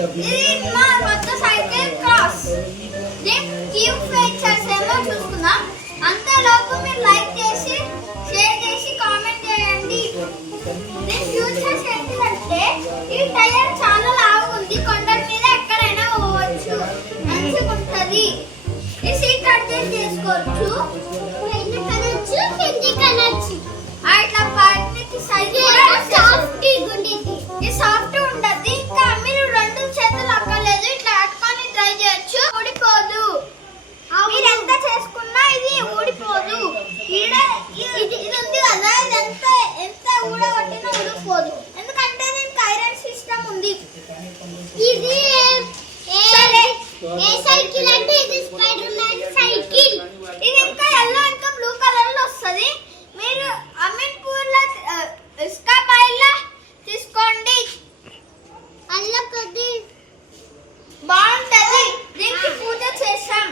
ఇది మా కొత్త సైకిల్ క్రాస్. కీ ఫీచర్స్ ఏమో చూసుకుందాం. అంతలోపు మీరు లైక్ చేసి షేర్ చేసి కామెంట్ చేయండి. దీని ఫ్యూచర్స్ ఏంటంటే ఈ టైర్ చాలా లావుగా ఉంది, కొండల మీద ఎక్కడైనా పోవచ్చు, మంచిగా ఉంటుంది. ఈ సీట్ అడ్జస్ట్ చేసుకోవచ్చు, అట్లా పైకి సైకిల్ సాఫ్ట్ ఉండేది. ఈ సాఫ్ట్ ఉండదు. ఇంకా మీరు రెండు చేతులు అక్కర్లేదు, ఇట్లా పట్టుకొని ట్రై చేయొచ్చు, ఊడిపోదు. మీరు ఎంత చేసుకున్నా ఇది ఊడిపోదు. ఇది ఉంది కదా, ఇది ఎంత ఊడగొట్టినా ఊడిపోదు, ఎందుకంటే దీనికి ఐరన్ సిస్టమ్ ఉంది. ఇది ఏ సైకిల్ అంటే ఇది స్పైడర్ మ్యాన్ సైకిల్. ఇది ఇంకా ఎల్లో ఇంకా బ్లూ కలర్ లో వస్తుంది. మీరు అమీన్పూర్ లో ఇస్కా బాయిల్ తీసుకోండి, అల్ల కొద్ది బాగుంటది. దీనికి పూజ చేసాం.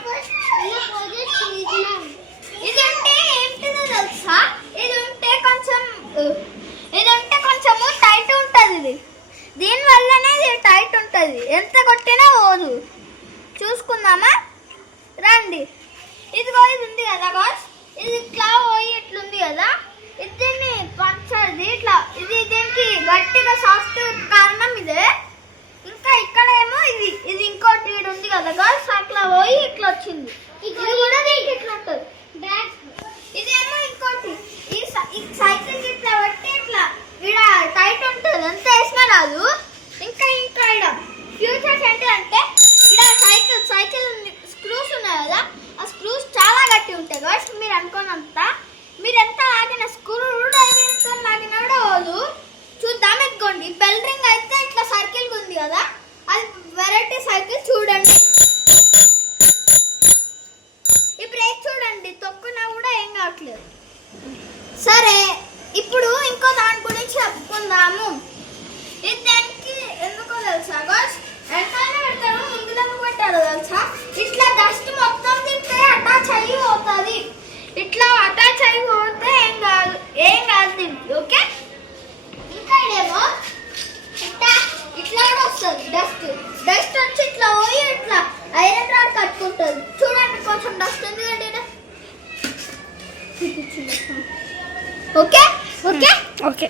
ఇది అంటే ఏంటిదో తెలుసా? ఇది ఉంటే కొంచెము టైట్ ఉంటది. దీని వల్లనే ఇది టైట్ ఉంటది, ఎంత కొట్టినా పోదు. చూసుకుందామా రండి. ఇదిగో ఇది ఉంది కదా గాయ్స్, ఇది ఇట్లా పోయి ఇట్లుంది కదా, ఇది దీన్ని పంచది ఇట్లా. ఇది దీనికి గట్టిగా సాఫ్ట్ కారణం ఇదే. ఇంకా ఇక్కడేమో ఇది ఇంకోటి ఉంది కదా గాయ్స్, అట్లా పోయి ఇట్లా వచ్చింది. ఇది కూడా దీనికి ఇట్లా ఉంటుంది. ఇదేమో ఇంకోటి, ఈ సైకిల్ ఇట్లా బట్టి ఇట్లా ఇక్కడ టైట్ ఉంటుంది, ఎంత వేసినా రాదు. ఇంకా ఫ్యూచర్స్ ఏంటంటే ఇక్కడ సైకిల్ స్క్రూస్ ఉన్నాయి కదా, ఆ స్క్రూస్ చాలా గట్టి ఉంటాయి గాయ్స్. మీరు అనుకోనంత, మీరు ఎంత లాగిన స్క్రూ లాగినా కూడా పోదు. చూద్దాం. ఎత్తుకోండి. బెల్ రింగ్ అయితే ఇట్లా సర్కిల్ ఉంది కదా, అది వెరైటీ సైకిల్. చూడండి, ఈ బ్రేక్ చూడండి, తొక్కునా కూడా ఏం కావట్లేదు. సరే, ఇప్పుడు ఇంకో దాని గురించి చెప్పుకుందాము. ఇది దానికి ఎందుకో తెలుసా గాయ్స్, వెనకాల పెడతారు, ముందులో పెట్టారు తెలుసా. ఇట్లా డస్ట్ మొత్తం తింటే అటాచ్ అయ్యి పోతుంది. ఇట్లా అటాచ్ అయ్యి పోతే ఏం కాదు దీనికి. ఓకే, ఇంకా ఇదేమో ఇట్లా కూడా వస్తుంది. డస్ట్ వచ్చి ఇట్లా పోయి ఇట్లా ఐరన్ రాడ్ కట్టుకుంటుంది. చూడండి, కొంచెం డస్ట్ ఉంది కదా. Okay okay okay.